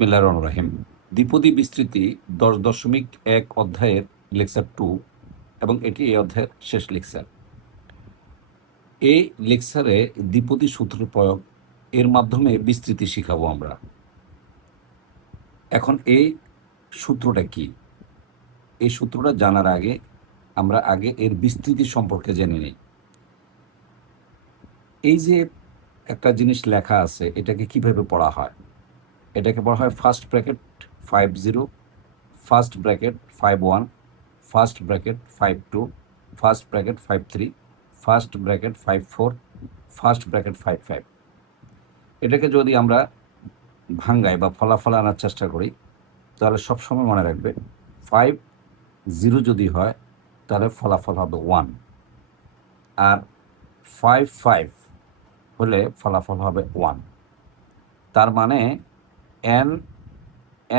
বিসমিল্লাহির রহমানির রহিম। দ্বিপদী বিস্তৃতি 10.1 অধ্যায়ের লেকচার 2 এবং এটি এই অধ্যায়ের শেষ লেকচার। এই লেকচারে দ্বিপদী সূত্র প্রয়োগ এর মাধ্যমে বিস্তৃতি শিখাবো আমরা। এখন এই সূত্রটা কি? এই সূত্রটা জানার আগে আমরা এর বিস্তৃতি সম্পর্কে জেনে নিই। এই যে একটা জিনিস লেখা আছে, এটাকে কিভাবে পড়া হয়? এটাকে পড়া হয় first bracket 50, first bracket 51, first bracket 52, first bracket 53, first bracket 54, first bracket 55। এটাকে যদি আমরা ভাঙ্গাই বা ফলাফল আনার চেষ্টা করি, তাহলে সবসময় মনে রাখবে 50 যদি হয় তাহলে ফলাফল হবে 1, আর 55 হলে ফলাফল হবে 1। তার মানে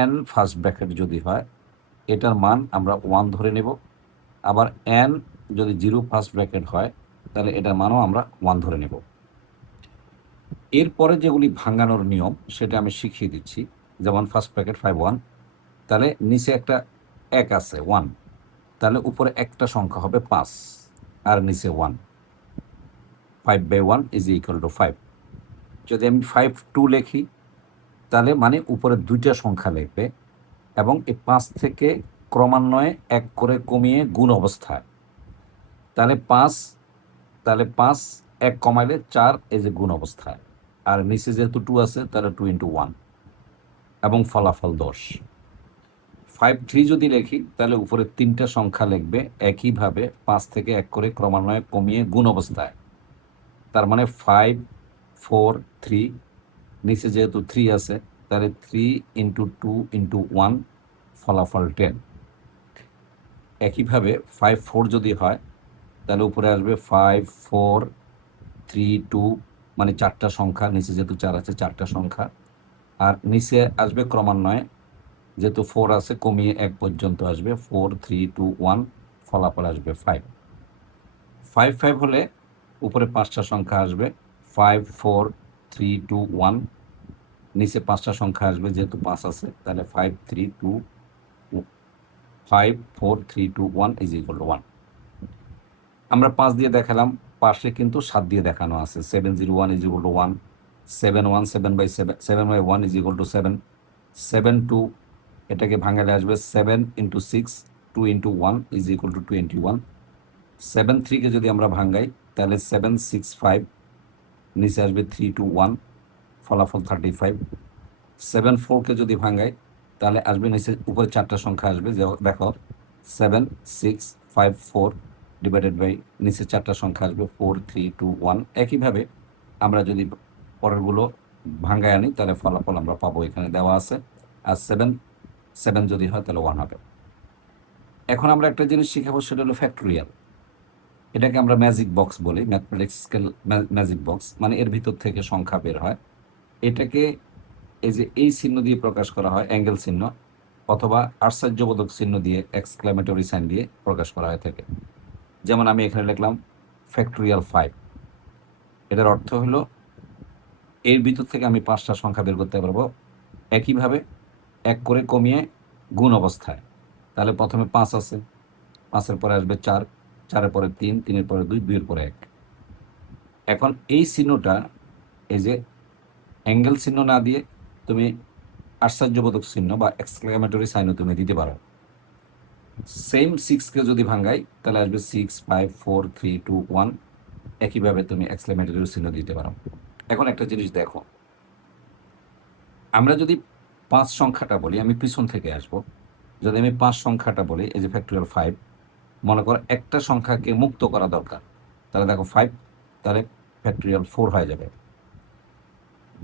n ফার্স্ট ব্র্যাকেট যদি হয়, এটার মান আমরা 1 ধরে নেব। আবার n যদি 0 ফার্স্ট ব্র্যাকেট হয়, তাহলে এটার মানও আমরা 1 ধরে নেব। এরপরে যেগুলি ভাঙানোর নিয়ম সেটা আমি শিখিয়ে দিচ্ছি। যেমন ফার্স্ট ব্র্যাকেট 51, তাহলে নিচে একটা 1 আছে 1, তাহলে উপরে একটা সংখ্যা হবে 5 আর নিচে 1। 5/1 ইজ ইকুয়াল টু 5। যদি আমি 52 লিখি, তাহলে মানে উপরে দুইটা সংখ্যা লিখবে এবং এই 5 থেকে ক্রমান্বয়ে 1 করে কমিয়ে গুণ অবস্থায়, তাহলে 5 1 কমাইলে 4, এই যে গুণ অবস্থায়। আর নিচে যেহেতু 2 আছে, তাহলে 2 × 1 এবং ফলাফল 10। 53 যদি লিখি, তাহলে উপরে তিনটা সংখ্যা লিখবে একইভাবে 5 থেকে 1 করে ক্রমান্বয়ে কমিয়ে গুণ অবস্থায়, তার মানে 5 4 3, নিচে যেহেতু 3 আছে, তাহলে 3 × 2 × 1, ফলাফল 10। একইভাবে 54 যদি হয়, তাহলে উপরে আসবে 5 4 3 2, মানে 4টা সংখ্যা, নিচে যেহেতু 4 আছে 4টা সংখ্যা, আর নিচে আসবে ক্রমান্বয়ে, যেহেতু 4 আছে কমিয়ে 1 পর্যন্ত আসবে 4 3 2 1, ফলাফল আসবে 5। 55 হলে উপরে 5টা সংখ্যা আসবে 5 4 3 2 1, নিচে 5টা সংখ্যা আসবে, যেহেতু 5 আছে, তাহলে 5 3 2 5 4 3 2 1 ইজ ইকুয়াল টু 1। আমরা 5 দিয়ে দেখালাম, পাশে কিন্তু 7 দিয়ে দেখানো আছে। 701 is equal two 1, 71 7/7 7/1 is equal two 7, 72 এটাকে ভাঙালে আসবে 7 × 6 2 × 1 ইজ ইকুয়াল টু 21। 73 কে যদি আমরা ভাঙাই, তাহলে 7 6 5, নিচে আসবে 3 2 1, ফলাফল 35। 74 কে যদি ভাঙাই, তাহলে আসবে নিচে, উপরে 4টা সংখ্যা আসবে, দেখো 7 6 5 4 ডিভাইডেড বাই নিচে 4টা সংখ্যা আসবে 4 3 2 1। একইভাবে আমরা যদি পরেরগুলো ভাঙ্গায় আনি, তাহলে ফলাফল আমরা পাবো, এখানে দেওয়া আছে। আর 7 যদি হয়, তাহলে 1 হবে। এখন আমরা একটা জিনিস শিখাবো, সেটা হলো ফ্যাক্টোরিয়াল। এটাকে আমরা ম্যাজিক বক্স বলি, ম্যাথমেটিক্যাল ম্যাজিক বক্স, মানে এর ভিতর থেকে সংখ্যা বের হয়। এটাকে এই যে এই চিহ্ন দিয়ে প্রকাশ করা হয়, অ্যাঙ্গেল চিহ্ন, অথবা আশ্চর্যবোধক চিহ্ন দিয়ে, এক্সক্লেমেটরি সাইন দিয়ে প্রকাশ করা হয়ে থাকে। যেমন আমি এখানে লিখলাম ফ্যাক্টোরিয়াল 5। এটার অর্থ হলো এর ভিতর থেকে আমি 5টা সংখ্যা বের করতে পারবো একইভাবে 1 করে কমিয়ে গুণ অবস্থায়। তাহলে প্রথমে 5 আছে, 5-এর পরে আসবে 4, 4-এর পরে 3, 3-এর পরে 2, 2-এর পরে 1। এখন এই চিহ্নটা, এই যে অ্যাঙ্গেল চিহ্ন না দিয়ে তুমি আশ্চর্যবোধক চিহ্ন বা এক্সক্লেমেটরি সাইনও তুমি দিতে পারো। সেম 6-কে যদি ভাঙ্গাই, তাহলে আসবে 6 5 4 3 2 1, একইভাবে তুমি এক্সক্লেমেটরি চিহ্ন দিতে পারো। এখন একটা জিনিস দেখো, আমরা যদি 5 সংখ্যাটা বলি, আমি পিছন থেকে আসব, যদি আমি 5 সংখ্যাটা বলি, এই যে ফ্যাক্টোরিয়াল 5, মনে করো একটা সংখ্যাকে মুক্ত করা দরকার, তাহলে দেখো 5, তাহলে ফ্যাক্টোরিয়াল 4 হয়ে যাবে।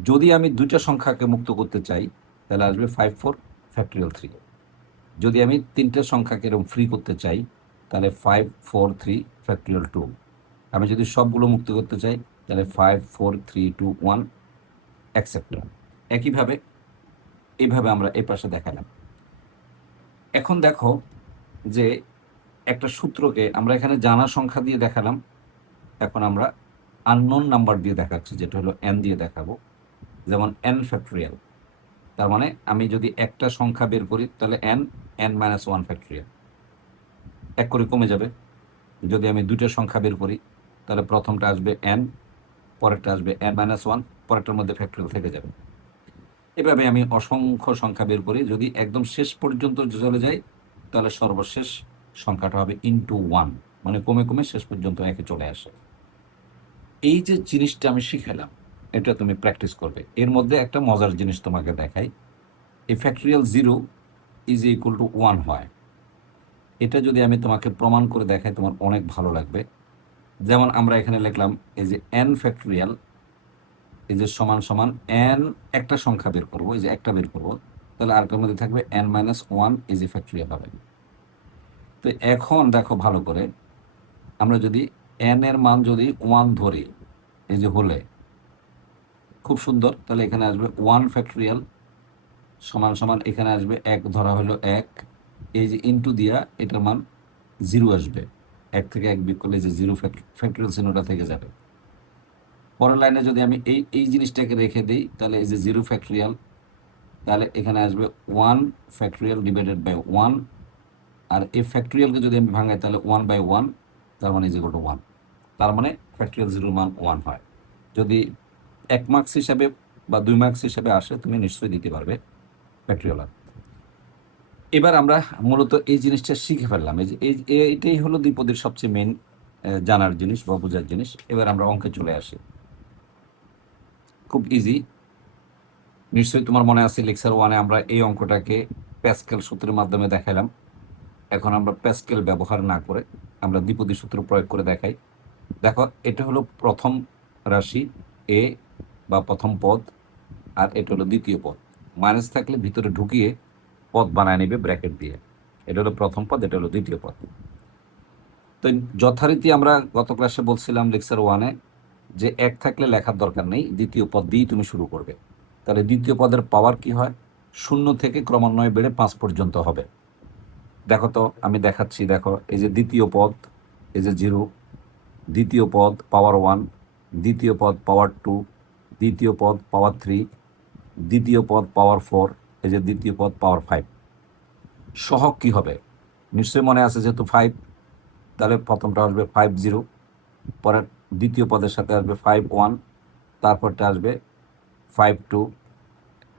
যদি আমি 2টা সংখ্যাকে মুক্ত করতে চাই, তাহলে আসবে 5 4 ফ্যাক্টোরিয়াল 3। যদি আমি 3টে সংখ্যাকে এরকম ফ্রি করতে চাই, তাহলে 5 4 3 ফ্যাক্টোরিয়াল 2। আমি যদি সবগুলো মুক্ত করতে চাই, তাহলে 5 4 3 2 1 অ্যাকসেপ্টার। একইভাবে এইভাবে আমরা এই পাশে দেখালাম। এখন দেখো যে একটা সূত্রকে আমরা এখানে জানা সংখ্যা দিয়ে দেখালাম, এখন আমরা আননোন নাম্বার দিয়ে দেখাচ্ছি, যেটা হলো n দিয়ে দেখাবো। যেমন n ফ্যাক্টোরিয়াল, তার মানে আমি যদি একটা সংখ্যা বের করি তাহলে n মাইনাস ওয়ান ফ্যাক্টরিয়াল এক করে কমে যাবে। যদি আমি দুইটা সংখ্যা বের করি তাহলে প্রথমটা আসবে n, পরেরটা আসবে n মাইনাস ওয়ান, পরেরটার মধ্যে ফ্যাক্টরিয়াল থেকে যাবে। এভাবে আমি অসংখ্য সংখ্যা বের করি। যদি একদম শেষ পর্যন্ত চলে যাই তাহলে সর্বশেষ সংখ্যাটা হবে ইনটু ওয়ান, মানে কমে কমে শেষ পর্যন্ত একে চলে আসে। এই যে জিনিসটা আমি শিখালাম এটা তুমি প্র্যাকটিস করবে। এর মধ্যে একটা মজার জিনিস তোমাকে দেখাই। এই factorial zero is equal two one হয়, এটা যদি আমি তোমাকে প্রমাণ করে দেখাই তোমার অনেক ভালো লাগবে। যেমন আমরা এখানে লিখলাম এই যে n ফ্যাক্টরিয়াল এই যে সমান সমান n, একটা সংখ্যা বের করবো, এই যে একটা বের করবো, তাহলে আরেকটার মধ্যে থাকবে n মাইনাস ওয়ান এই যে ফ্যাক্টরিয়াল হবে। তো এখন দেখো ভালো করে, আমরা যদি n এর মান যদি ওয়ান ধরি এই যে হলে খুব সুন্দর, তাহলে এখানে আসবে ওয়ান ফ্যাক্টরিয়াল সমান সমান এখানে আসবে এক ধরা হলো এক, এই যে ইনটু দিয়া এটার মান জিরো আসবে, এক থেকে এক বিয়োগ করলে যে জিরো ফ্যাক্টরিয়াল চিহ্নটা থেকে যাবে। পরের লাইনে যদি আমি এই জিনিসটাকে রেখে দিই তাহলে এই যে জিরো ফ্যাক্টরিয়াল, তাহলে এখানে আসবে one factorial divided by one, আর এই ফ্যাক্টরিয়ালকে যদি আমি ভাঙাই তাহলে ওয়ান বাই ওয়ান, তার মানে ইজ ইকুয়াল টু ওয়ান। তার মানে ফ্যাক্টরিয়াল জিরোর মান ওয়ান হয়। যদি 1 মার্কস হিসাবে বা 2 মার্কস হিসাবে আসে তুমি নিশ্চয়ই দিতে পারবে ফ্যাক্টরিয়াল। এবার আমরা মূলত এই জিনিসটা শিখে ফেললাম। এই যে এইটাই হলো দ্বিপদীর সবচেয়ে মেন জানার জিনিস বা বোঝার জিনিস। এবার আমরা অঙ্কে চলে আসি। খুব ইজি, নিশ্চয়ই তোমার মনে আছে লেকচার ওয়ানে আমরা এই অঙ্কটাকে প্যাসকেল সূত্রের মাধ্যমে দেখালাম। এখন আমরা প্যাসকেল ব্যবহার না করে আমরা দ্বিপদী সূত্র প্রয়োগ করে দেখাই। দেখো এটা হলো প্রথম রাশি এ বা প্রথম পদ, আর এটা হলো দ্বিতীয় পদ। মাইনাস থাকলে ভিতরে ঢুকিয়ে পদ বানায় নেবে ব্র্যাকেট দিয়ে। এটা হলো প্রথম পদ, এটা হলো দ্বিতীয় পদ। তো যথারীতি আমরা গত ক্লাসে বলছিলাম লেকচার ওয়ানে যে এক থাকলে লেখার দরকার নেই, দ্বিতীয় পদ দিয়েই তুমি শুরু করবে। তাহলে দ্বিতীয় পদের পাওয়ার কি হয়, শূন্য থেকে ক্রমান্বয়ে বেড়ে 5 পর্যন্ত হবে। দেখো তো আমি দেখাচ্ছি, দেখো এই যে দ্বিতীয় পদ এই যে জিরো, দ্বিতীয় পদ পাওয়ার ওয়ান, দ্বিতীয় পদ পাওয়ার টু, দ্বিতীয় পদ পাওয়ার থ্রি, দ্বিতীয় পদ পাওয়ার ফোর, এই যে দ্বিতীয় পদ পাওয়ার ফাইভ। সহগ কি হবে নিশ্চয়ই মনে আছে, যেহেতু ফাইভ, তাহলে প্রথমটা আসবে 50, পরের দ্বিতীয় পদের সাথে আসবে 51, তারপরটা আসবে 52,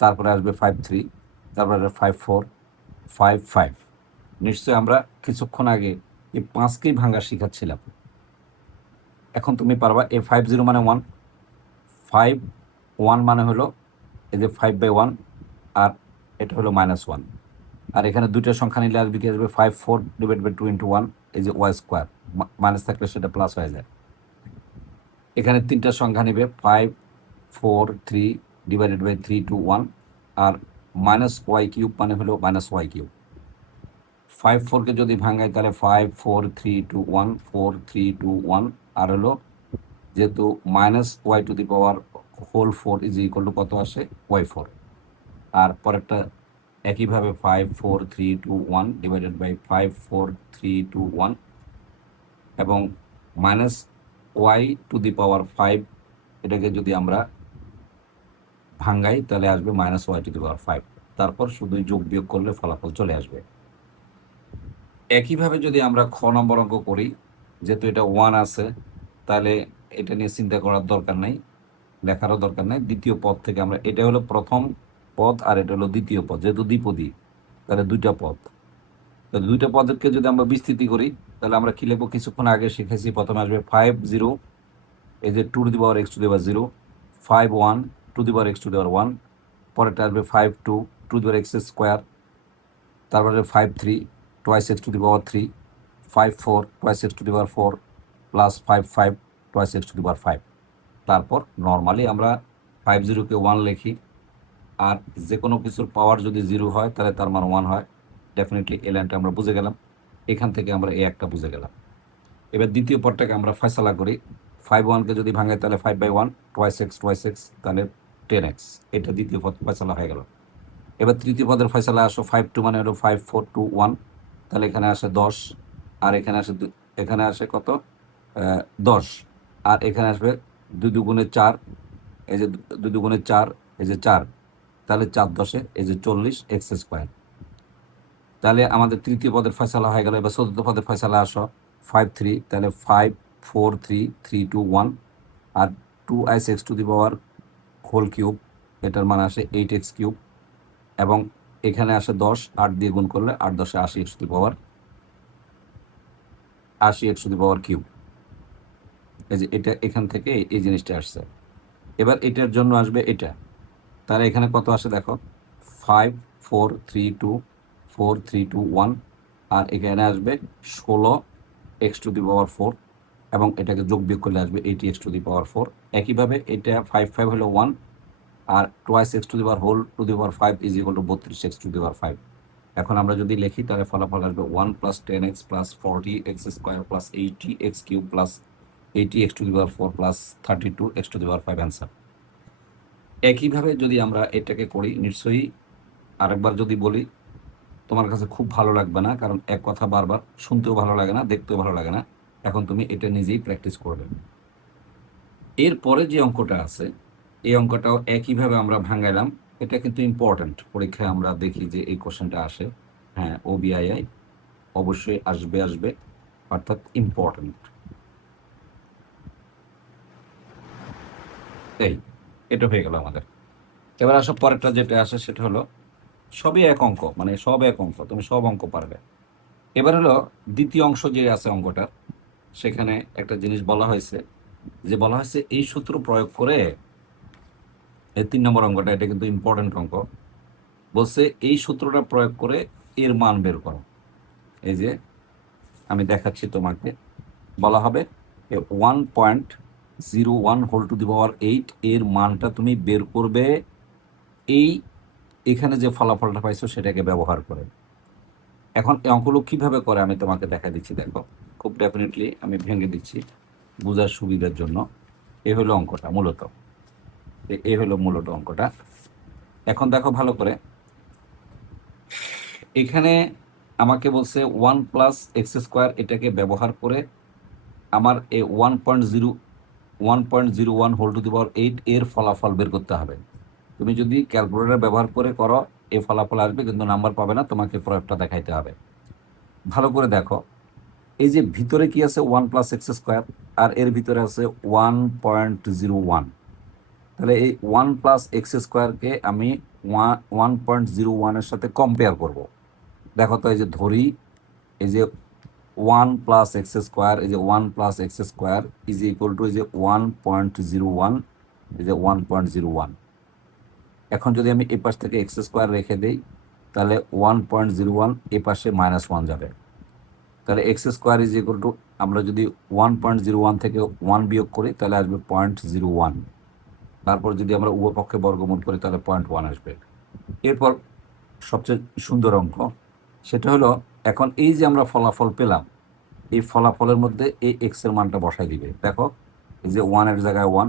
তারপরে আসবে 53, তারপরে আসবে 54, 55। নিশ্চয়ই আমরা কিছুক্ষণ আগে এই 5কেই ভাঙা শিখাচ্ছিলাম। এখন তুমি পারবা এই 50 মানে 1, 51 মানে হলো এই যে 5/1, আর এটা হলো -1। আর এখানে দুইটা সংখ্যা নিলে আসবে কি আসবে 54 ডিভাইড বাই 2 ইন্টু 1, এই যে ওয়াই স্কোয়ার, মাইনাস থাকলে সেটা প্লাস হয়ে যায়। এখানে তিনটা সংখ্যা নেবে 5 4 3 ডিভাইডেড বাই 3 2 1, আর মাইনাস ওয়াই কিউব মানে হলো মাইনাস ওয়াই কিউব। 5 4কে যদি ভাঙাই তাহলে 5 4 3 2 1 4 3 2 1, আর হলো যেহেতু minus y to the power whole 4 is equal to কত আসে ওয়াই 4। আর পরেরটা একইভাবে 5 4 3 2 1 ডিভাইডেড বাই 5 4 3 2 1, এবং minus y to the power 5, এটাকে যদি আমরা ভাঙ্গাই তাহলে আসবে minus y to the power 5। তারপর শুধুই যোগ বিয়োগ করলে ফলাফল চলে আসবে। একইভাবে যদি আমরা খ নম্বর অঙ্ক করি, যেহেতু এটা 1 আছে তাহলে এটা নিয়ে চিন্তা করার দরকার নাই, লেখারও দরকার নাই। দ্বিতীয় পদ থেকে আমরা, এটা হলো প্রথম পদ আর এটা হলো দ্বিতীয় পদ, যেহেতু দ্বিপদী তাহলে দুইটা পদ, তাহলে দুইটা পদকে যদি আমরা বিস্তৃতি করি তাহলে আমরা কি লিখবো, কিছুক্ষণ আগে শিখেছি। প্রথমে আসবে 50, এই যে two to the power x to the power 0, 51 to the power x to the power 1, পরেরটা আসবে 52 to the power x square, তারপরে 53 twice x to the power 3, 54 twice x to the power 4, plus 55 twice x to the power 5। তারপর normally আমরা 50কে 1 লিখি, আর যে কোনো কিছুর পাওয়ার যদি 0 হয় তাহলে তার মান 1 হয়। ডেফিনেটলি এই লাইনটা আমরা বুঝে গেলাম, এখান থেকে আমরা এই একটা বুঝে গেলাম। এবার দ্বিতীয় পদটাকে আমরা ফয়সালা করি। 51কে যদি ভাঙাই তাহলে 5/1 টোয়াইস এক্স তাহলে 10x, এটা দ্বিতীয় পদ ফয়সালা হয়ে গেল। এবার তৃতীয় পদের ফয়সালা আসো, 52 মানে হলো 5 4 2 1, তাহলে এখানে আসে 10, আর এখানে আসে এখানে আসে কত 10, আর এখানে আসবে 2 2 গুণে 4, এই যে 2 2 গুণে 4, এই যে 4, তাহলে 4×10 এই যে 40x²। তাহলে আমাদের তৃতীয় পদের ফয়সালা হয়ে গেল। এবার চতুর্থ পদের ফয়সালা আসো। 5 3, তাহলে 5 4 3 3 2 1, আর 2x³ এটার মান আসে 8x³, এবং এখানে আসে 10, 8 দিয়ে গুণ করলে 8 10 80x³ এই যে এটা এখান থেকে এই জিনিসটা আসছে। এবার এটার জন্য আসবে এটা, তাহলে এখানে কত আসে দেখো, 5 4 3 2 4 3 2 1, আর এখানে আসবে 16x⁴, এবং এটাকে যোগ বিয়োগ করলে আসবে 80x⁴। একইভাবে এটা 5 5 হলো 1, আর 2x⁵5 is equal two 32x⁵। এখন আমরা যদি লিখি তাহলে ফলাফল আসবে 1 + 10x + 40x² + 80x³ + 80x⁴ + 32x⁵ answer. একইভাবে যদি আমরা এটাকে করি, নিশ্চয়ই আরেকবার যদি বলি তোমার কাছে খুব ভালো লাগবে না, কারণ এক কথা বারবার শুনতেও ভালো লাগে না, দেখতেও ভালো লাগে না। এখন তুমি এটা নিজেই প্র্যাকটিস করবে। এরপরে যে অঙ্কটা আছে এই অঙ্কটাও একইভাবে আমরা ভাঙাইলাম। এটা কিন্তু ইম্পর্ট্যান্ট, পরীক্ষায় আমরা দেখি যে এই কোশ্চেনটা আসে। হ্যাঁ, OBII অবশ্যই আসবে, অর্থাৎ ইম্পর্ট্যান্ট। এই এটা হয়ে গেল আমাদের। এবার আসো পরেরটা যেটা আসে সেটা হলো সবই এক অঙ্ক, মানে সব এক অঙ্ক, তুমি সব অঙ্ক পারবে। এবার হলো দ্বিতীয় অংশ যে আছে অঙ্কটার, সেখানে একটা জিনিস বলা হয়েছে, এই সূত্র প্রয়োগ করে, এই 3 নম্বর অঙ্কটা, এটা কিন্তু ইম্পর্টেন্ট অঙ্ক। বলছে এই সূত্রটা প্রয়োগ করে এর মান বের করো। এই যে আমি দেখাচ্ছি তোমাকে, বলা হবে 1.01 এর মানটা তুমি বের করবে এই এখানে যে ফলাফলটা পাইছো সেটাকে ব্যবহার করে। এখন এই অঙ্কগুলো কীভাবে করে আমি তোমাকে দেখা দিচ্ছি, দেখো খুব ডেফিনেটলি আমি ভেঙে দিচ্ছি বোঝার সুবিধার জন্য। এ হলো অঙ্কটা মূলত, এ হলো মূলত অঙ্কটা। এখন দেখো ভালো করে, এখানে আমাকে বলছে 1 + x² এটাকে ব্যবহার করে আমার এই 1.01 এর ফলাফল বের করতে হবে। তুমি যদি ক্যালকুলেটর ব্যবহার করে করো এই ফলাফল আসবে, কিন্তু নাম্বার পাবে না, তোমাকে প্রয়োগটা দেখাইতে হবে। ভালো করে দেখো, এই যে ভিতরে কি আছে 1 + x², আর এর ভিতরে আছে 1.01। তাহলে এই 1 + x² আমি 1.01 এর সাথে কম্পেয়ার করব। দেখো তো, এই যে ধরি, এই যে 1 + x², এই যে 1 + x² ইজ ইকুয়াল টু এই যে 1.01, এই যে 1.01। এখন যদি আমি এই পাশ থেকে x² রেখে দিই, তাহলে 1.01 এ পাশে -1 যাবে। তাহলে x² ইজ ইকুয়াল টু, আমরা যদি 1.01 থেকে 1 বিয়োগ করি তাহলে আসবে 0.01। তারপর যদি আমরা উভয় পক্ষে বর্গমূল করি তাহলে 0.1 আসবে। এরপর সবচেয়ে সুন্দর অঙ্ক সেটা হলো, এখন এই যে আমরা ফলাফল পেলাম, এই ফলাফলের মধ্যে এই এক্স এর মানটা বসাই দিবে। দেখো, এই যে 1 এর জায়গায় 1,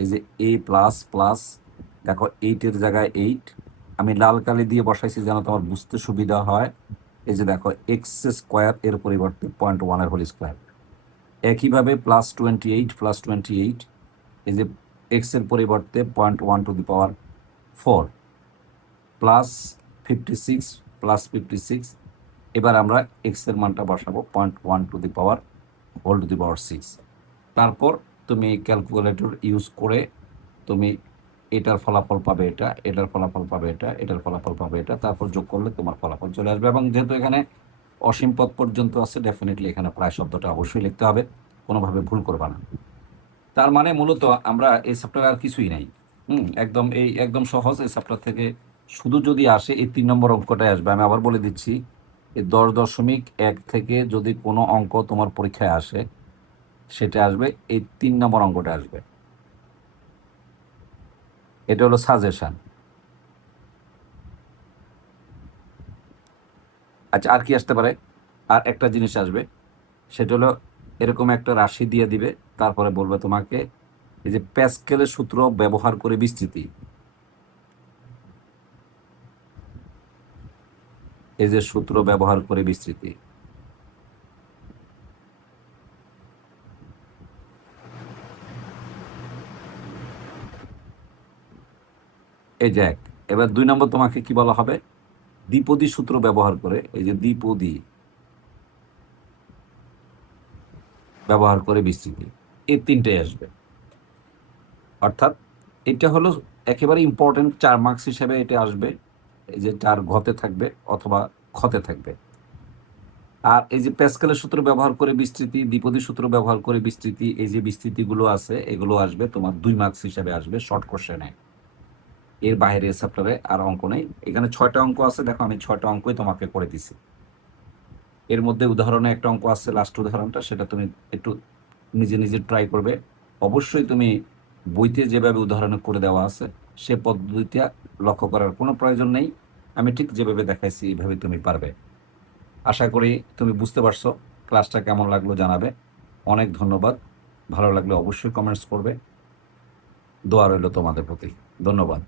এই যে a প্লাস প্লাস, দেখো 8 এর জায়গায় 8, আমি লাল কালি দিয়ে বসাইছি যেন তোমার বুঝতে সুবিধা হয়। এই যে দেখো x² এর পরিবর্তে 0.1 এর হোল স্কোয়ার। একইভাবে +28 এই যে x এর পরিবর্তে 0.1⁴ +56 +56। এবার আমরা x এর মানটা বসাবো 0.1⁴ তারপর তুমি ক্যালকুলেটর ইউজ করে তুমি এটার ফলাফল পাবে, এটার ফলাফল পাবে, এটার ফলাফল পাবে, তারপর যোগ করলে তোমার ফলাফল চলে আসবে। এবং যেহেতু এখানে অসীম পদ পর্যন্ত আছে, ডেফিনেটলি এখানে প্রায় শব্দটা অবশ্যই লিখতে হবে, কোনোভাবে ভুল করবা না। তার মানে মূলত আমরা এই চ্যাপ্টার আর কিছুই নাই, একদম সহজ। এই চ্যাপ্টার থেকে শুধু যদি আসে এই 3 নম্বর অঙ্কটাই আসবে। আমি আবার বলে দিচ্ছি, এই 10.1 থেকে যদি কোনো অঙ্ক তোমার পরীক্ষায় আসে, সেটা আসবে এই 3 নম্বর অঙ্কটা আসবে। এটা হলো সাজেশন। আচ্ছা, আর কি আসতে পারে? আর একটা জিনিস আসবে, সেটা হলো এরকম একটা রাশি দিয়ে দিবে, তারপরে বলবে তোমাকে এই যে প্যাসকেলের সূত্র ব্যবহার করে বিস্তৃতি, এই যে সূত্র ব্যবহার করে বিস্তৃতি, এই যে এবার 2 নম্বর তোমাকে কি বলা হবে, দ্বিপদী সূত্র ব্যবহার করে, এই যে দ্বিপদী ব্যবহার করে বিস্তৃতি, এই তিনটাই আসবে। অর্থাৎ এটা হলো একেবারে ইম্পর্টেন্ট 4 মার্কস হিসেবে এটা আসবে, এই যে 4 ঘতে থাকবে অথবা খতে থাকবে। আর এই যে প্যাসকেলের সূত্র ব্যবহার করে বিস্তৃতি, দ্বিপদী সূত্র ব্যবহার করে বিস্তৃতি, এই যে বিস্তৃতিগুলো আছে এগুলো আসবে তোমার 2 মার্কস হিসেবে আসবে শর্ট কোশ্চেনে। এর বাইরে চ্যাপ্টারে আর অঙ্ক নেই। এখানে 6টা অঙ্ক আছে, দেখো আমি 6টা অঙ্কই তোমাকে করে দিছি। এর মধ্যে উদাহরণে একটা অঙ্ক আছে, লাস্ট উদাহরণটা, সেটা তুমি একটু নিজে নিজে ট্রাই করবে। অবশ্যই তুমি বইতে যেভাবে উদাহরণে করে দেওয়া আছে সে পদ্ধতিটা লক্ষ্য করার কোনো প্রয়োজন নেই। আমি ঠিক যেভাবে দেখাইছি এইভাবে তুমি পারবে। আশা করি তুমি বুঝতে পারছো। ক্লাসটা কেমন লাগলো জানাবে। অনেক ধন্যবাদ। ভালো লাগলে অবশ্যই কমেন্টস করবে। দোয়া রইল তোমাদের প্রতি। ধন্যবাদ।